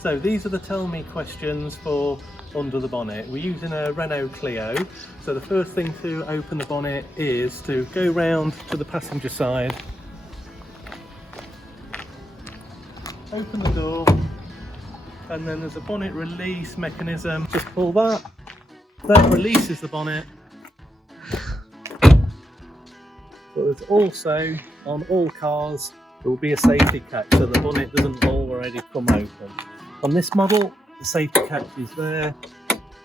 So these are the tell me questions for under the bonnet. We're using a Renault Clio. So the first thing to open the bonnet is to go round to the passenger side, open the door, and then there's a bonnet release mechanism. Just pull that. That releases the bonnet. But there's also, on all cars, there will be a safety catch so the bonnet doesn't already come open. On this model, the safety catch is there,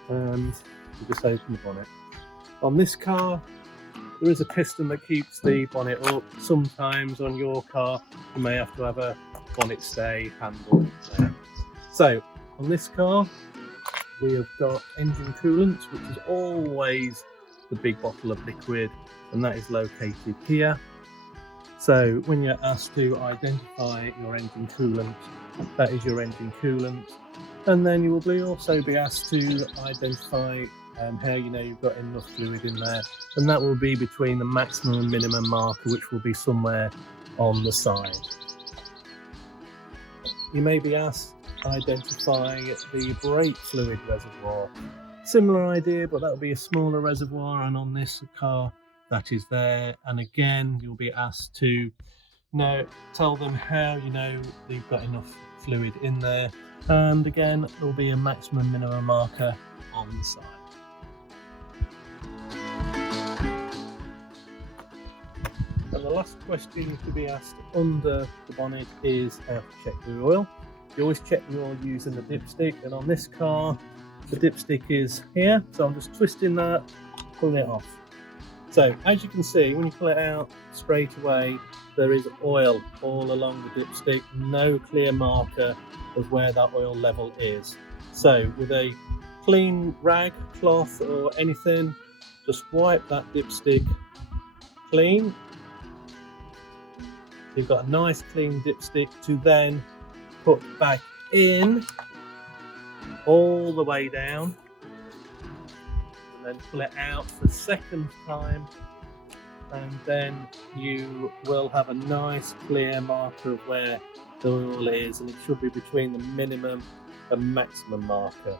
and you just open the bonnet. On this car, there is a piston that keeps the bonnet up. Sometimes on your car, you may have to have a bonnet stay handle there. So, on this car, we have got engine coolant, which is always the big bottle of liquid, and that is located here. So when you're asked to identify your engine coolant, that is your engine coolant. And then you will also be asked to identify how you know you've got enough fluid in there, and that will be between the maximum and minimum marker, which will be somewhere on the side. You may be asked to identify the brake fluid reservoir. Similar idea, but that will be a smaller reservoir, and on this car that is there. And again, you'll be asked to tell them how you know you've got enough fluid in there, and again there will be a maximum minimum marker on the side. And the last question to be asked under the bonnet is how to check the oil. You always check the oil using the dipstick, and on this car the dipstick is here, so I'm just twisting that, pulling it off. So as you can see, when you pull it out straight away, there is oil all along the dipstick, no clear marker of where that oil level is. So with a clean rag, cloth or anything, just wipe that dipstick clean. You've got a nice clean dipstick to then put back in all the way down, and then pull it out for the second time, and then you will have a nice clear marker of where the oil is, and it should be between the minimum and maximum marker.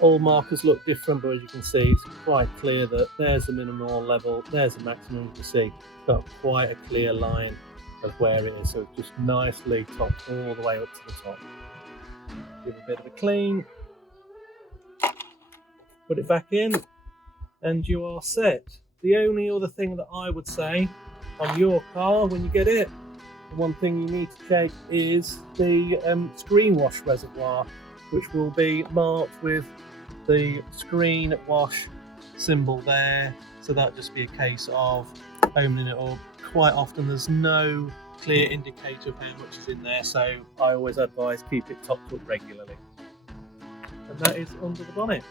All markers look different, but as you can see, it's quite clear that there's the minimum oil level, there's the maximum. You can see it's got quite a clear line of where it is, so it's just nicely topped all the way up to the top. Give a bit of a clean, put it back in, and you are set. The only other thing that I would say on your car when you get it, the one thing you need to check is the screen wash reservoir, which will be marked with the screen wash symbol there. So that'll just be a case of opening it up. Quite often there's no clear indicator of how much is in there, so I always advise keep it topped up regularly. And that is under the bonnet.